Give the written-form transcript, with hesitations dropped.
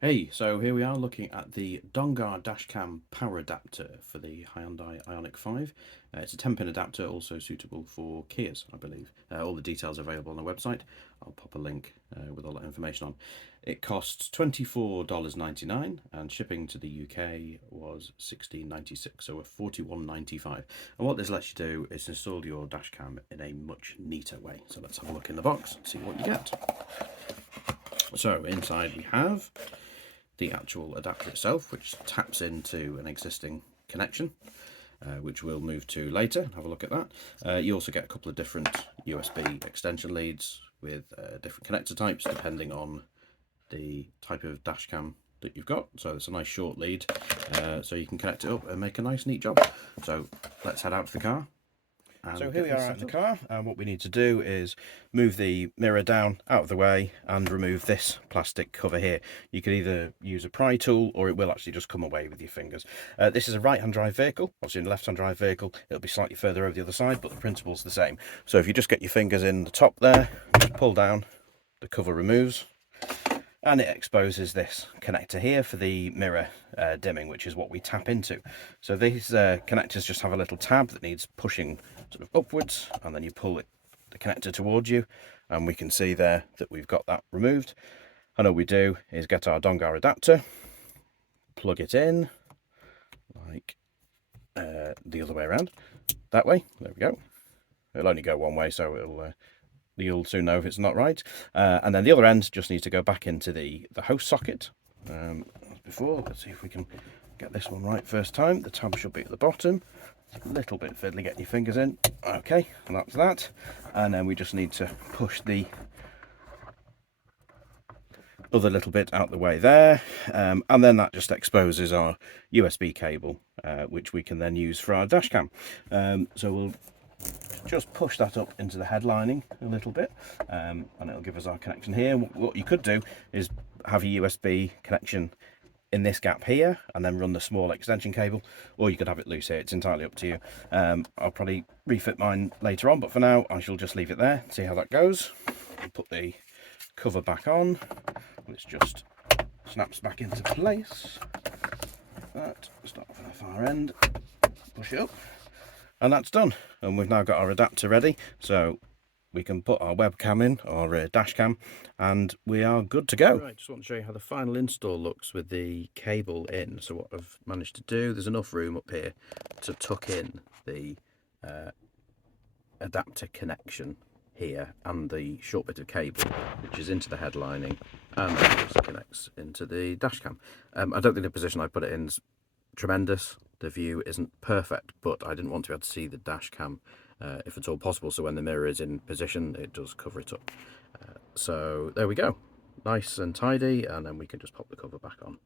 Hey, so here we are looking at the Dongar Dashcam power adapter for the Hyundai ioniq5. It's a 10-pin adapter, also suitable for Kias, I believe. All the details are available on the website. I'll pop a link with all that information on. It costs $24.99 and shipping to the UK was $16.96, so a $41.95. And what this lets you do is install your dashcam in a much neater way. So let's have a look in the box and see what you get. So inside we have the actual adapter itself, which taps into an existing connection, which we'll move to later and have a look at that. You also get a couple of different USB extension leads with different connector types depending on the type of dash cam that you've got. So it's a nice short lead, so you can connect it up and make a nice neat job. So let's head out to the car. So here we are out in the car, and what we need to do is move the mirror down out of the way and remove this plastic cover here. You can either use a pry tool or it will actually just come away with your fingers. This is a right-hand drive vehicle. Obviously in a left-hand drive vehicle it'll be slightly further over the other side, but the principle's the same. So if you just get your fingers in the top there, just pull down, the cover removes, and it exposes this connector here for the mirror dimming, which is what we tap into. So these connectors just have a little tab that needs pushing sort of upwards, and then you pull the connector towards you, and we can see there that we've got that removed. And all we do is get our Dongar adapter, plug it in like the other way around, that way. There we go. It'll only go one way, so you'll soon know if it's not right. And then the other end just needs to go back into the host socket. As before, let's see if we can get this one right first time. The tab should be at the bottom. It's a little bit fiddly getting your fingers in. Okay, and that's that. And then we just need to push the other little bit out the way there, and then that just exposes our USB cable, which we can then use for our dash cam. So we'll just push that up into the head lining a little bit, and it'll give us our connection here. What you could do is have a USB connection in this gap here and then run the small extension cable, or you could have it loose here. It's entirely up to you. I'll probably refit mine later on, but for now I shall just leave it there, see how that goes. I'll put the cover back on, which just snaps back into place. That, start from the far end, push it up, and that's done. And we've now got our adapter ready, so we can put our webcam in, or dash cam, and we are good to go. Right, just want to show you how the final install looks with the cable in. So what I've managed to do, there's enough room up here to tuck in the adapter connection here and the short bit of cable which is into the head lining, and that also connects into the dash cam. I don't think the position I put it in is tremendous. The view isn't perfect, but I didn't want to be able to see the dash cam if at all possible, so when the mirror is in position it does cover it up. So there we go, nice and tidy, and then we can just pop the cover back on.